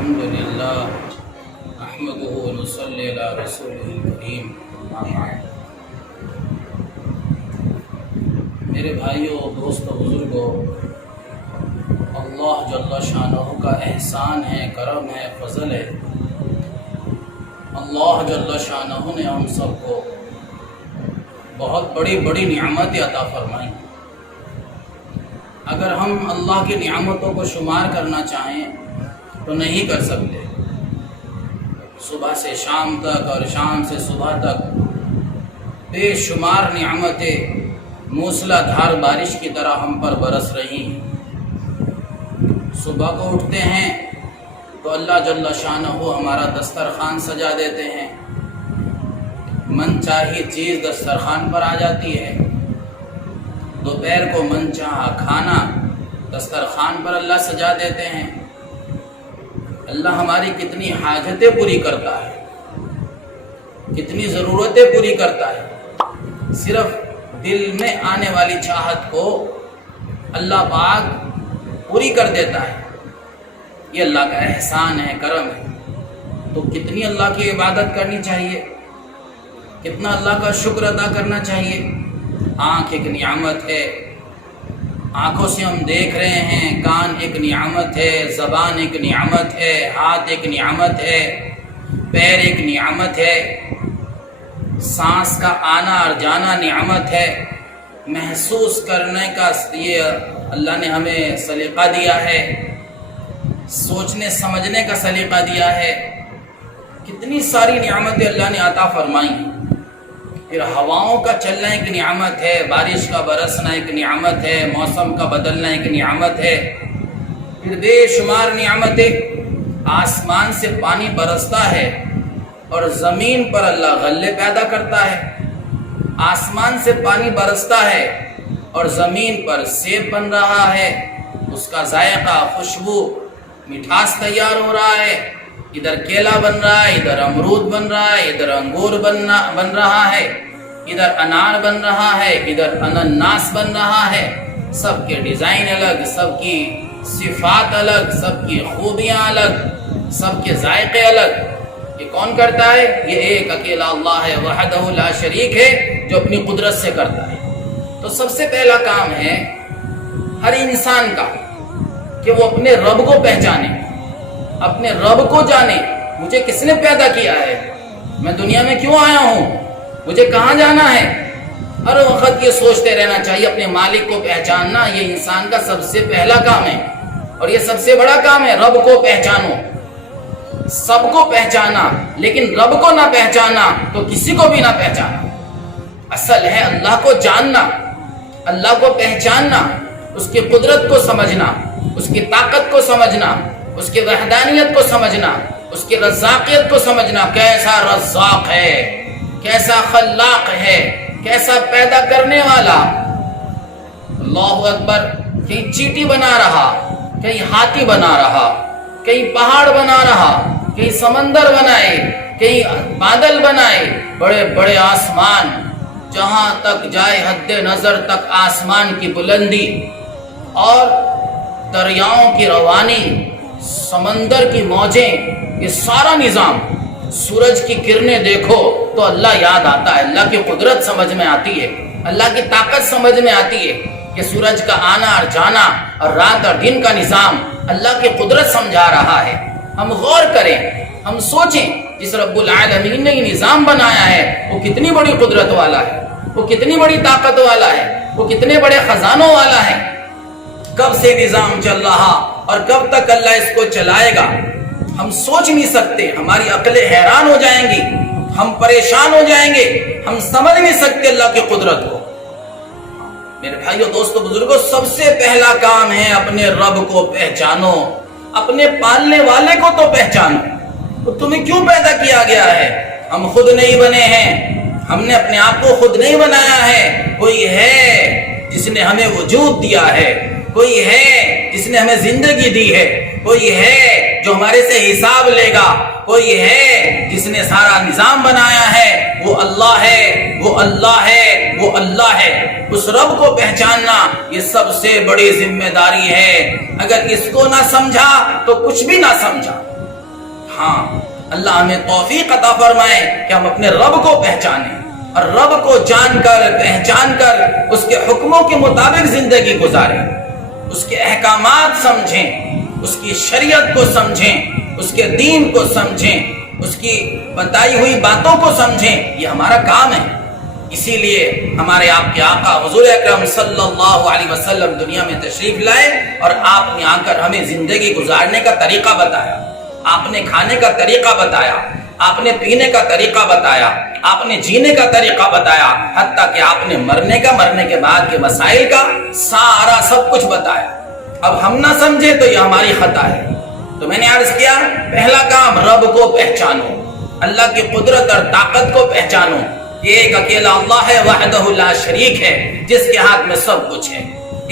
الحمد للہ نحمده ونصلی علی رسوله الکریم اما بعد۔ میرے بھائیوں، دوستوں، بزرگوں، اللہ جل شانہ کا احسان ہے، کرم ہے، فضل ہے۔ اللہ جل شانہ نے ہم سب کو بہت بڑی بڑی نعمتیں عطا فرمائی۔ اگر ہم اللہ کی نعمتوں کو شمار کرنا چاہیں تو نہیں کر سکتے۔ صبح سے شام تک اور شام سے صبح تک بے شمار نعمتیں موسلا دھار بارش کی طرح ہم پر برس رہی ہیں۔ صبح کو اٹھتے ہیں تو اللہ جل شانہ ہمارا دسترخوان سجا دیتے ہیں، من چاہی چیز دسترخوان پر آ جاتی ہے۔ دوپہر کو من چاہا کھانا دسترخوان پر اللہ سجا دیتے ہیں۔ اللہ ہماری کتنی حاجتیں پوری کرتا ہے، کتنی ضرورتیں پوری کرتا ہے۔ صرف دل میں آنے والی چاہت کو اللہ پاک پوری کر دیتا ہے۔ یہ اللہ کا احسان ہے، کرم ہے۔ تو کتنی اللہ کی عبادت کرنی چاہیے، کتنا اللہ کا شکر ادا کرنا چاہیے۔ آنکھ ایک نعمت ہے، آنکھوں سے ہم دیکھ رہے ہیں، کان ایک نعمت ہے، زبان ایک نعمت ہے، ہاتھ ایک نعمت ہے، پیر ایک نعمت ہے، سانس کا آنا اور جانا نعمت ہے، محسوس کرنے کا یہ اللہ نے ہمیں سلیقہ دیا ہے، سوچنے سمجھنے کا سلیقہ دیا ہے۔ کتنی ساری نعمتیں اللہ نے عطا فرمائی ہیں۔ پھر ہواؤں کا چلنا ایک نعمت ہے، بارش کا برسنا ایک نعمت ہے، موسم کا بدلنا ایک نعمت ہے۔ پھر بے شمار نعمتیں، آسمان سے پانی برستا ہے اور زمین پر اللہ غلے پیدا کرتا ہے۔ آسمان سے پانی برستا ہے اور زمین پر سیب بن رہا ہے، اس کا ذائقہ، خوشبو، مٹھاس تیار ہو رہا ہے۔ ادھر کیلا بن رہا ہے، ادھر امرود بن رہا ہے، ادھر انگور بن رہا ہے، ادھر انار بن رہا ہے، ادھر انناس بن رہا ہے۔ سب کے ڈیزائن الگ، سب کی صفات الگ، سب کی خوبیاں الگ، سب کے ذائقے الگ۔ یہ کون کرتا ہے؟ یہ ایک اکیلا اللہ ہے، وحدہ لا شریک ہے، جو اپنی قدرت سے کرتا ہے۔ تو سب سے پہلا کام ہے ہر انسان کا کہ وہ اپنے رب کو پہچانے، اپنے رب کو جانے۔ مجھے کس نے پیدا کیا ہے، میں دنیا میں کیوں آیا ہوں، مجھے کہاں جانا ہے۔ ہر وقت یہ سوچتے رہنا چاہیے، اپنے مالک کو پہچاننا یہ انسان کا سب سے پہلا کام ہے، اور یہ سب سے بڑا کام ہے۔ رب کو پہچانو، سب کو پہچانا، لیکن رب کو نہ پہچانا تو کسی کو بھی نہ پہچانا۔ اصل ہے اللہ کو جاننا، اللہ کو پہچاننا، اس کی قدرت کو سمجھنا، اس کی طاقت کو سمجھنا، اس کی وحدانیت کو سمجھنا، اس کی رزاقیت کو سمجھنا۔ کیسا رزاق ہے، کیسا خلاق ہے، کیسا پیدا کرنے والا۔ اللہ اکبر۔ کہیں چیٹی بنا رہا، کہیں ہاتھی بنا رہا، کہیں پہاڑ بنا رہا، کہیں سمندر بنائے، کہیں بادل بنائے، بڑے بڑے آسمان، جہاں تک جائے حد نظر تک آسمان کی بلندی اور دریاؤں کی روانی، سمندر کی موجیں، یہ سارا نظام۔ سورج کی کرنیں دیکھو تو اللہ یاد آتا ہے، اللہ کی قدرت سمجھ میں آتی ہے، اللہ کی طاقت سمجھ میں آتی ہے کہ سورج کا آنا اور جانا اور رات اور دن کا نظام اللہ کی قدرت سمجھا رہا ہے۔ ہم غور کریں، ہم سوچیں، جس رب العالمین نے یہ نظام بنایا ہے وہ کتنی بڑی قدرت والا ہے، وہ کتنی بڑی طاقت والا ہے، وہ کتنے بڑے خزانوں والا ہے۔ کب سے نظام چل رہا اور کب تک اللہ اس کو چلائے گا، ہم سوچ نہیں سکتے۔ ہماری عقلیں حیران ہو جائیں گی، ہم پریشان ہو جائیں گے، ہم سمجھ نہیں سکتے اللہ کی قدرت کو۔ میرے بھائیوں، دوستوں، بزرگوں، سب سے پہلا کام ہے اپنے رب کو پہچانو، اپنے پالنے والے کو تو پہچانو۔ تو تمہیں کیوں پیدا کیا گیا ہے؟ ہم خود نہیں بنے ہیں، ہم نے اپنے آپ کو خود نہیں بنایا ہے۔ کوئی ہے جس نے ہمیں وجود دیا ہے، کوئی ہے جس نے ہمیں زندگی دی ہے، کوئی ہے جو ہمارے سے حساب لے گا، کوئی ہے جس نے سارا نظام بنایا ہے، وہ اللہ ہے، وہ اللہ ہے، وہ اللہ ہے۔ اس رب کو پہچاننا یہ سب سے بڑی ذمہ داری ہے۔ اگر اس کو نہ سمجھا تو کچھ بھی نہ سمجھا۔ ہاں اللہ ہمیں توفیق عطا فرمائے کہ ہم اپنے رب کو پہچانیں اور رب کو جان کر پہچان کر اس کے حکموں کے مطابق زندگی گزاریں، اس کے احکامات سمجھیں، اس کی شریعت کو سمجھیں، اس کے دین کو سمجھیں، اس کی بتائی ہوئی باتوں کو سمجھیں۔ یہ ہمارا کام ہے۔ اسی لیے ہمارے آپ کے آقا حضور اکرم صلی اللہ علیہ وسلم دنیا میں تشریف لائے اور آپ نے آ کر ہمیں زندگی گزارنے کا طریقہ بتایا، آپ نے کھانے کا طریقہ بتایا، آپ نے پینے کا طریقہ بتایا، آپ نے جینے کا طریقہ بتایا، حتیٰ کہ آپ نے مرنے کے بعد کے مسائل کا سارا سب کچھ بتایا۔ اب ہم نہ سمجھے تو یہ ہماری خطا ہے۔ تو میں نے عرض کیا، پہلا کام رب کو پہچانو، اللہ کی قدرت اور طاقت کو پہچانو۔ یہ ایک اکیلا اللہ ہے، وحدہ لا شریک ہے، جس کے ہاتھ میں سب کچھ ہے۔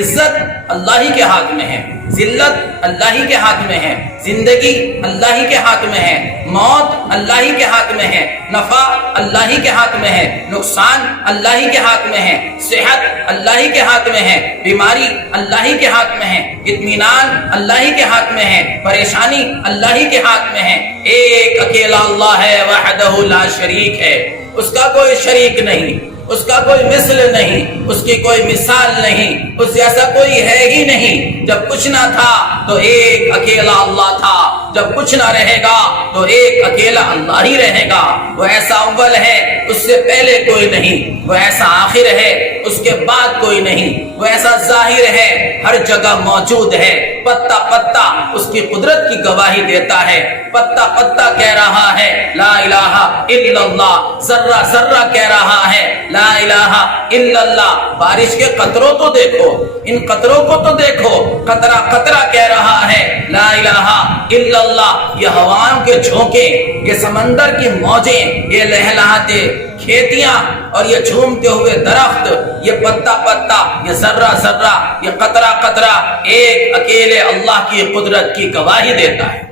عزت اللہ ہی کے ہاتھ میں ہے، ذلت اللہ ہی کے ہاتھ میں ہے، زندگی اللہ ہی کے ہاتھ میں ہے، موت اللہ ہی کے ہاتھ میں ہے، نفع اللہ ہی کے ہاتھ میں ہے، نقصان اللہ ہی کے ہاتھ میں ہے، صحت اللہ ہی کے ہاتھ میں ہے، بیماری اللہ ہی کے ہاتھ میں ہے، اطمینان اللہ ہی کے ہاتھ میں ہے، پریشانی اللہ ہی کے ہاتھ میں ہے۔ ایک اکیلا اللہ ہے، وحدہ لا شریک ہے، اس کا کوئی شریک نہیں، اس کا کوئی مثل نہیں، اس کی کوئی مثال نہیں، اس جیسا کوئی ہے ہی نہیں۔ جب کچھ نہ تھا تو ایک اکیلا اللہ تھا، جب کچھ نہ رہے گا تو ایک اکیلا اللہ ہی رہے گا۔ وہ ایسا اول ہے، اس سے پہلے کوئی نہیں، وہ ایسا آخر ہے، اس کے بعد کوئی نہیں، وہ ایسا ظاہر ہے، ہر جگہ موجود ہے۔ پتا پتا اس کی قدرت کی گواہی دیتا ہے، پتا پتا کہہ رہا ہے لا الہ الا اللہ، ذرہ ذرہ کہہ رہا ہے لا الہ الا اللہ۔ بارش کے قطروں تو دیکھو، ان قطروں کو تو دیکھو، قطرہ قطرہ کہہ رہا ہے لا الہ الا اللہ۔ یہ ہواؤں کے جھونکے، یہ سمندر کی موجیں، یہ لہلہاتے کھیتیاں اور یہ جھومتے ہوئے درخت، یہ پتا پتا، یہ ذرہ ذرہ، یہ قطرہ قطرہ ایک اکیلے اللہ کی قدرت کی گواہی دیتا ہے۔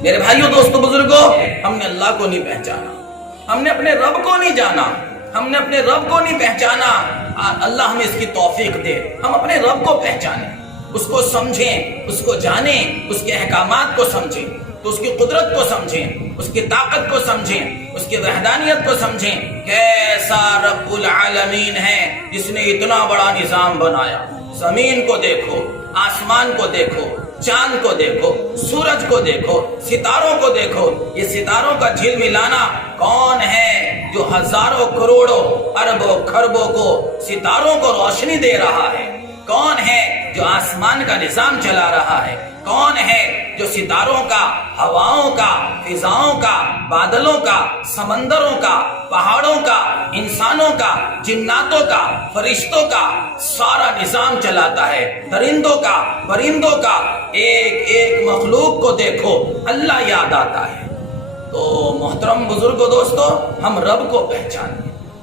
میرے بھائیوں، دوستو، بزرگوں، ہم نے اللہ کو نہیں پہچانا، ہم نے اپنے رب کو نہیں جانا، ہم نے اپنے رب کو نہیں پہچانا۔ اللہ ہمیں اس کی توفیق دے، ہم اپنے رب کو پہچانیں، اس کو سمجھیں، اس کو جانیں، اس کے احکامات کو سمجھیں، تو اس کی قدرت کو سمجھیں، اس کی طاقت کو سمجھیں، اس کی وحدانیت کو سمجھیں۔ کیسا رب العالمین ہے جس نے اتنا بڑا نظام بنایا۔ زمین کو دیکھو، آسمان کو دیکھو، چاند کو دیکھو، سورج کو دیکھو، ستاروں کو دیکھو۔ یہ ستاروں کا جھل ملانا کون ہے جو ہزاروں کروڑوں اربوں خربوں کو ستاروں کو روشنی دے رہا ہے؟ کون ہے جو آسمان کا نظام چلا رہا ہے؟ کون ہے جو ستاروں کا، ہواؤں کا، فضاؤں کا، بادلوں کا، سمندروں کا، پہاڑوں کا، انسانوں کا، جناتوں کا، فرشتوں کا سارا نظام چلاتا ہے؟ درندوں کا، پرندوں کا، ایک ایک مخلوق کو دیکھو، اللہ یاد آتا ہے۔ تو محترم بزرگوں، دوستو، ہم رب کو پہچانیں،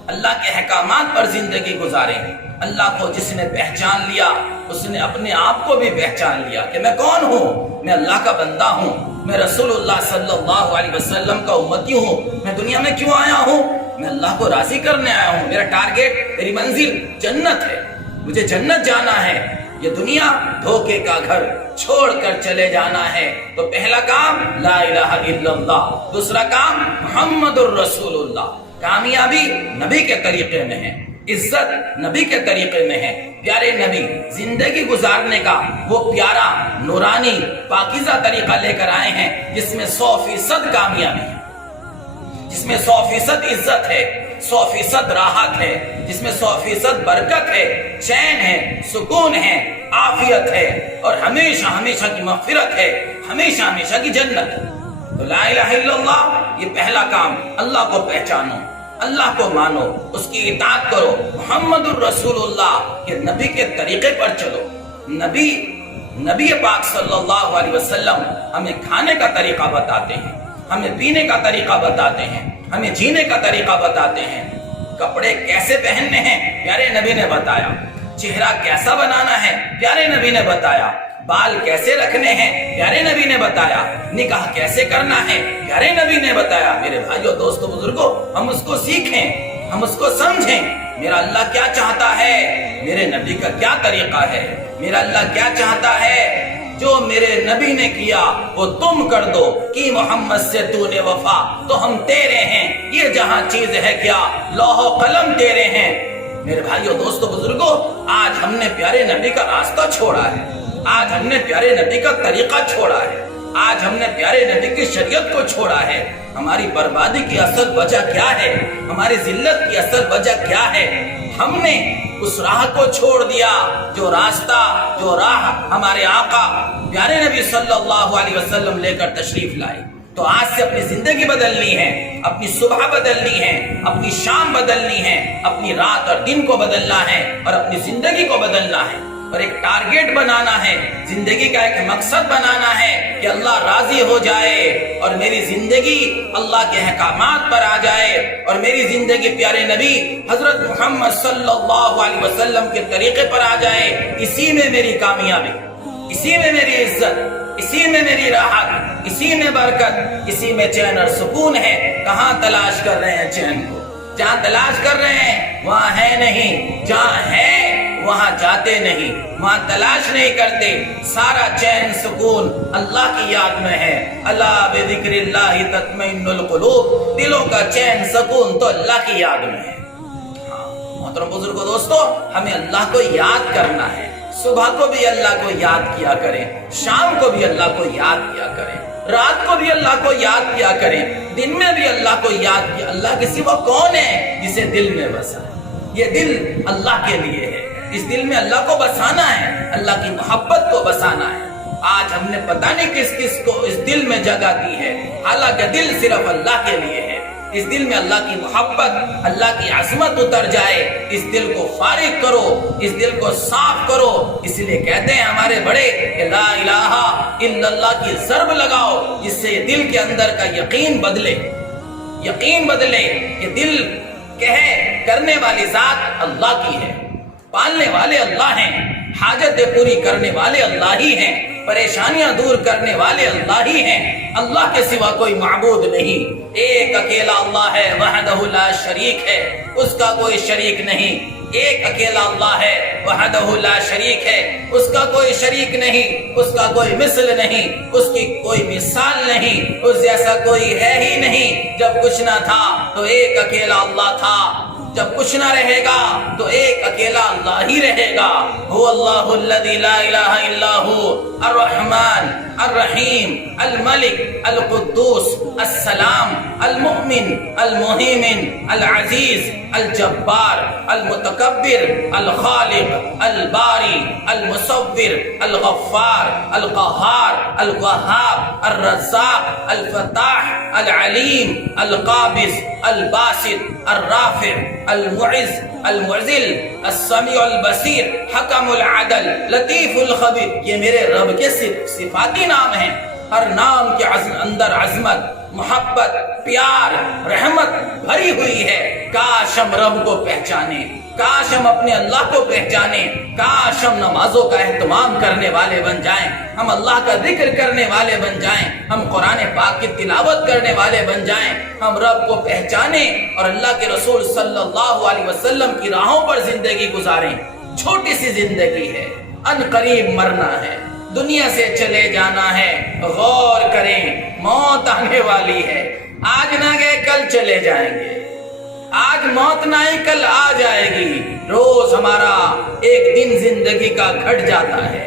اللہ کے احکامات پر زندگی گزاریں۔ اللہ کو جس نے پہچان لیا، اس نے اپنے آپ کو بھی پہچان لیا کہ میں کون ہوں، میں اللہ کا بندہ ہوں، میں رسول اللہ صلی اللہ علیہ وسلم کا امتی ہوں۔ میں دنیا میں کیوں آیا ہوں؟ میں اللہ کو راضی کرنے آیا ہوں۔ میرا ٹارگیٹ، میری منزل جنت ہے، مجھے جنت جانا ہے۔ یہ دنیا دھوکے کا گھر، چھوڑ کر چلے جانا ہے۔ تو پہلا کام لا الہ الا اللہ، دوسرا کام محمد الرسول اللہ۔ کامیابی نبی کے طریقے میں ہے، عزت نبی کے طریقے میں ہے۔ پیارے نبی زندگی گزارنے کا وہ پیارا، نورانی، پاکیزہ طریقہ لے کر آئے ہیں جس میں 100% کامیابی ہے، جس میں 100% عزت ہے، 100% راحت ہے، جس میں 100% برکت ہے، چین ہے، سکون ہے، عافیت ہے، اور ہمیشہ ہمیشہ کی مغفرت ہے، ہمیشہ ہمیشہ کی جنت ہے۔ تو لا الہ الا اللہ، یہ پہلا کام، اللہ کو پہچانو، اللہ کو مانو، اس کی اطاعت کرو، محمد الرسول اللہ کے نبی کے طریقے پر چلو۔ نبی پاک صلی اللہ علیہ وسلم ہمیں کھانے کا طریقہ بتاتے ہیں، ہمیں پینے کا طریقہ بتاتے ہیں، ہمیں جینے کا طریقہ بتاتے ہیں۔ کپڑے کیسے پہننے ہیں پیارے نبی نے بتایا، چہرہ کیسا بنانا ہے پیارے نبی نے بتایا، بال کیسے رکھنے ہیں پیارے نبی نے بتایا، نکاح کیسے کرنا ہے پیارے نبی نے بتایا۔ میرے بھائیوں، دوستو، بزرگوں، ہم اس کو سیکھیں، ہم اس کو سمجھیں۔ میرا اللہ کیا چاہتا ہے، میرے نبی کا کیا طریقہ ہے، میرا اللہ کیا چاہتا ہے، جو میرے نبی نے کیا وہ تم کر دو، کی محمد سے تو نے وفا تو ہم تیرے ہیں، یہ جہاں چیز ہے کیا لوح و قلم تیرے ہیں۔ میرے بھائیو دوستو بزرگوں، آج ہم نے پیارے نبی کا راستہ چھوڑا ہے، آج ہم نے پیارے نبی کا طریقہ چھوڑا ہے، آج ہم نے پیارے نبی کی شریعت کو چھوڑا ہے۔ ہماری بربادی کی اصل وجہ کیا ہے؟ ہماری ذلت کی اصل وجہ کیا ہے؟ ہم نے اس راہ کو چھوڑ دیا جو راستہ، جو راہ ہمارے آقا پیارے نبی صلی اللہ علیہ وسلم لے کر تشریف لائے۔ تو آج سے اپنی زندگی بدلنی ہے، اپنی صبح بدلنی ہے، اپنی شام بدلنی ہے، اپنی رات اور دن کو بدلنا ہے اور اپنی زندگی کو بدلنا ہے، اور ایک ٹارگیٹ بنانا ہے، زندگی کا ایک مقصد بنانا ہے کہ اللہ راضی ہو جائے اور میری زندگی اللہ کے احکامات پر آ جائے اور میری زندگی پیارے نبی حضرت محمد صلی اللہ علیہ وسلم کے طریقے پر آ جائے۔ اسی میں میری کامیابی، اسی میں میری عزت، اسی میں میری راحت، اسی میں برکت، اسی میں چین اور سکون ہے۔ کہاں تلاش کر رہے ہیں چین کو؟ جہاں تلاش کر رہے ہیں وہاں ہے نہیں، جہاں ہے وہاں جاتے نہیں، وہاں تلاش نہیں کرتے۔ سارا چین سکون اللہ کی یاد میں ہے۔ الا بذکر اللہ تطمئن القلوب، دلوں کا چین سکون تو اللہ کی یاد میں ہے۔ محترم بزرگوں دوستو، ہمیں اللہ کو یاد کرنا ہے۔ صبح کو بھی اللہ کو یاد کیا کریں، شام کو بھی اللہ کو یاد کیا کریں، رات کو بھی اللہ کو یاد کیا کریں، دن میں بھی اللہ کو یاد کیا۔ اللہ کے سوا کون ہے جسے دل میں بسا؟ یہ دل اللہ کے لیے ہے، اس دل میں اللہ کو بسانا ہے، اللہ کی محبت کو بسانا ہے۔ آج ہم نے پتہ نہیں کس کس کو اس دل میں جگہ دی ہے، حالانکہ دل صرف اللہ کے لیے ہے۔ اس دل میں اللہ کی محبت، اللہ کی عظمت اتر جائے، اس دل کو فارغ کرو، اس دل کو صاف کرو۔ اس لیے کہتے ہیں ہمارے بڑے کہ لا الہ الا اللہ کی ضرب لگاؤ، جس سے دل کے اندر کا یقین بدلے، یقین بدلے کہ دل کہے کرنے والی ذات اللہ کی ہے، پالنے والے اللہ ہیں، حاجتیں پوری کرنے والے اللہ ہی ہیں، پریشانیاں دور کرنے والے اللہ ہی ہیں، اللہ کے سوا کوئی معبود نہیں۔ ایک اکیلا اللہ ہے، وحدہ لا شریک ہے، اس کا کوئی شریک نہیں۔ ایک اکیلا اللہ ہے، وحدہ لا شریک ہے، اس کا کوئی شریک نہیں، اس کا کوئی مثل نہیں، اس کی کوئی مثال نہیں، اس جیسا کوئی ہے ہی نہیں۔ جب کچھ نہ تھا تو ایک اکیلا اللہ تھا، جب کچھ نہ رہے گا تو ایک اکیلا اللہ ہی رہے گا۔ هو اللہ الذی لا الہ الا هو الرحمن الرحیم الملک القدوس السلام المؤمن المہیمن العزیز الجبار المتکبر الخالق الباری المصور الغفار القہار الوہاب الرزاق الفتاح العلیم القابض الباسط الرافع المعز المعزل السمیع البصیر حکم العدل لطیف الخبیر۔ یہ میرے رب کے صفاتی نام ہیں۔ ہر نام کے اندر عظمت، محبت، پیار، رحمت بھری ہوئی ہے۔ کاش ہم رب کو پہچانے، کاش ہم اپنے اللہ کو پہچانے، کاش ہم نمازوں کا اہتمام کرنے والے بن جائیں، ہم اللہ کا ذکر کرنے والے بن جائیں، ہم قرآن پاک کی تلاوت کرنے والے بن جائیں، ہم رب کو پہچانیں اور اللہ کے رسول صلی اللہ علیہ وسلم کی راہوں پر زندگی گزاریں۔ چھوٹی سی زندگی ہے، ان قریب مرنا ہے، دنیا سے چلے جانا ہے۔ غور کریں، موت آنے والی ہے، آج نہ گئے کل چلے جائیں گے، آج موت نہ آئی کل آ جائے گی۔ روز ہمارا ایک دن زندگی کا گھٹ جاتا ہے،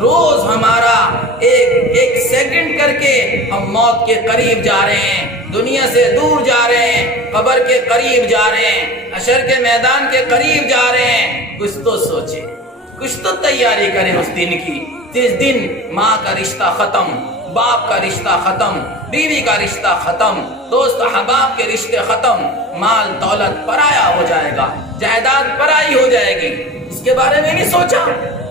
روز ہمارا ایک سیکنڈ کر کے ہم موت کے قریب جا رہے ہیں، دنیا سے دور جا رہے ہیں، قبر کے قریب جا رہے ہیں، حشر کے میدان کے قریب جا رہے ہیں۔ کچھ تو سوچیں، کچھ تو تیاری کریں اس دن کی، جس دن ماں کا رشتہ ختم، باپ کا رشتہ ختم، بیوی کا رشتہ ختم، دوست احباب کے رشتے ختم، مال دولت پرایا ہو جائے گا، جائیداد پرائی ہو جائے گی۔ اس کے بارے میں نہیں سوچا؟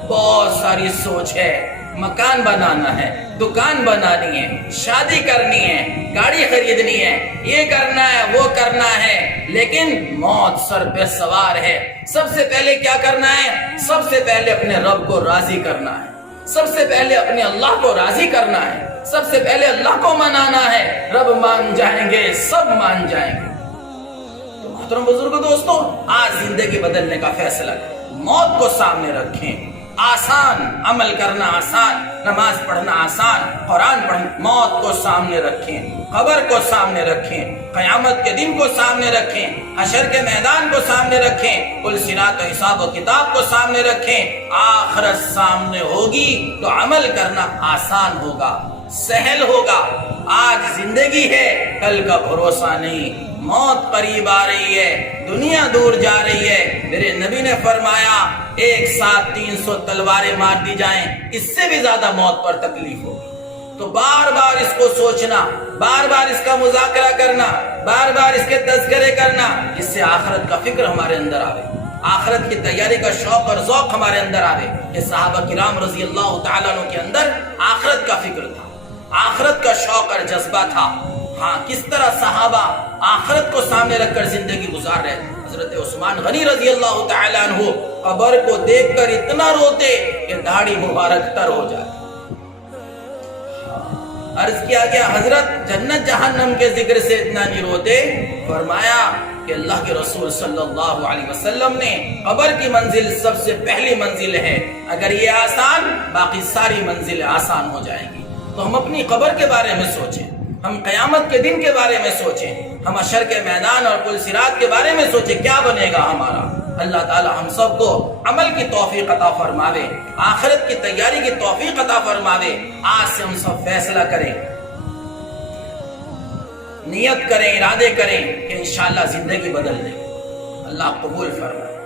بہت ساری سوچ ہے، مکان بنانا ہے، دکان بنانی ہے، شادی کرنی ہے، گاڑی خریدنی ہے، یہ کرنا ہے، وہ کرنا ہے، لیکن موت سر پہ سوار ہے۔ سب سے پہلے کیا کرنا ہے؟ سب سے پہلے اپنے رب کو راضی کرنا ہے، سب سے پہلے اپنے اللہ کو راضی کرنا ہے، سب سے پہلے اللہ کو منانا ہے۔ رب مان جائیں گے، سب مان جائیں گے۔ تو محترم بزرگوں دوستو، آج زندگی بدلنے کا فیصلہ کریں، موت کو سامنے رکھیں، آسان، عمل کرنا آسان، نماز پڑھنا آسان، قرآن پڑھنا، موت کو سامنے رکھیں، قبر کو سامنے رکھیں، قیامت کے دن کو سامنے رکھیں، حشر کے میدان کو سامنے رکھیں، کل صراط و حساب و کتاب کو سامنے رکھیں۔ آخرت سامنے ہوگی تو عمل کرنا آسان ہوگا، سہل ہوگا۔ آج زندگی ہے، کل کا بھروسہ نہیں، موت قریب آ رہی ہے، دنیا دور جا رہی ہے۔ میرے نبی نے فرمایا ایک ساتھ 300 تلواریں مار دی جائیں، اس سے بھی زیادہ موت پر تکلیف ہوگی۔ تو بار بار اس کو سوچنا، بار بار اس کا مذاکرہ کرنا، بار بار اس کے تذکرے کرنا، اس سے آخرت کا فکر ہمارے اندر آوے، آخرت کی تیاری کا شوق اور ذوق ہمارے اندر آوے۔ کہ صحابہ کرام رضی اللہ تعالیٰ عنہ کے اندر آخرت کا فکر تھا، آخرت کا شوق اور جذبہ تھا۔ ہاں، کس طرح صحابہ آخرت کو سامنے رکھ کر زندگی گزار رہے۔ حضرت عثمان غنی رضی اللہ تعالیٰ عنہ قبر کو دیکھ کر اتنا روتے کہ داڑھی مبارک تر ہو جاتی۔ عرض کیا گیا حضرت جنت جہنم کے ذکر سے اتنا نہیں روتے؟ فرمایا کہ اللہ کے رسول صلی اللہ علیہ وسلم نے قبر کی منزل سب سے پہلی منزل ہے، اگر یہ آسان، باقی ساری منزلیں آسان ہو جائیں گی۔ تو ہم اپنی قبر کے بارے میں سوچیں، ہم قیامت کے دن کے بارے میں سوچیں، ہم حشر کے میدان اور پل صراط کے بارے میں سوچیں، کیا بنے گا ہمارا۔ اللہ تعالی ہم سب کو عمل کی توفیق عطا فرماوے، آخرت کی تیاری کی توفیق عطا فرماوے۔ آج سے ہم سب فیصلہ کریں، نیت کریں، ارادے کریں کہ انشاءاللہ زندگی بدل دیں۔ اللہ قبول فرمائے۔